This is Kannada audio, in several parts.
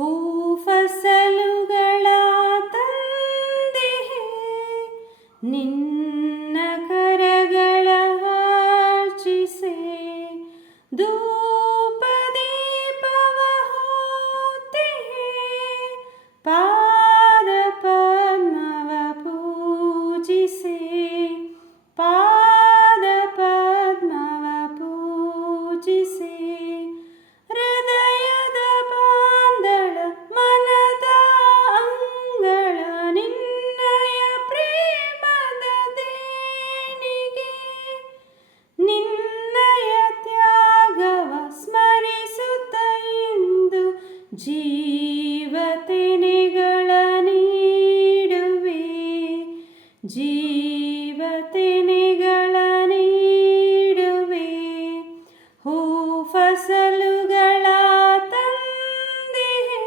ಹೂ ಫಸಲುಗಳ ತಂದೆಯೇ, ನಿನ್ನ ಕರಗಳ ಆರ್ಚಿಸೆ. ಧೂಪ ದೀಪವ ಹೊತ್ತಿಹೆ, ಪಾದ ಪದ್ಮವ ಪೂಜಿಸೆ. ಪಾದ ಪದ್ಮವ ಪೂಜಿಸೆ. ಹೃದಯದ ಬಾಂದಳ ಮನದ ಅಂಗಳ, ನಿನ್ನಯ ಪ್ರೇಮದ ದೇಣಿಗೆ. ನಿನ್ನಯ ತ್ಯಾಗವ ಸ್ಮರಿಸುತ್ತ ಇಂದು ಜೀವತೆನೆಗಳ ನೀಡುವೆ. ಜೀವತೆನೆಗಳ ನೀಡುವೆ. ಹೂ ಫಸಲುಗಳ ತಂದೆಯೇ,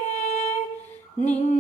ನಿನ್ನ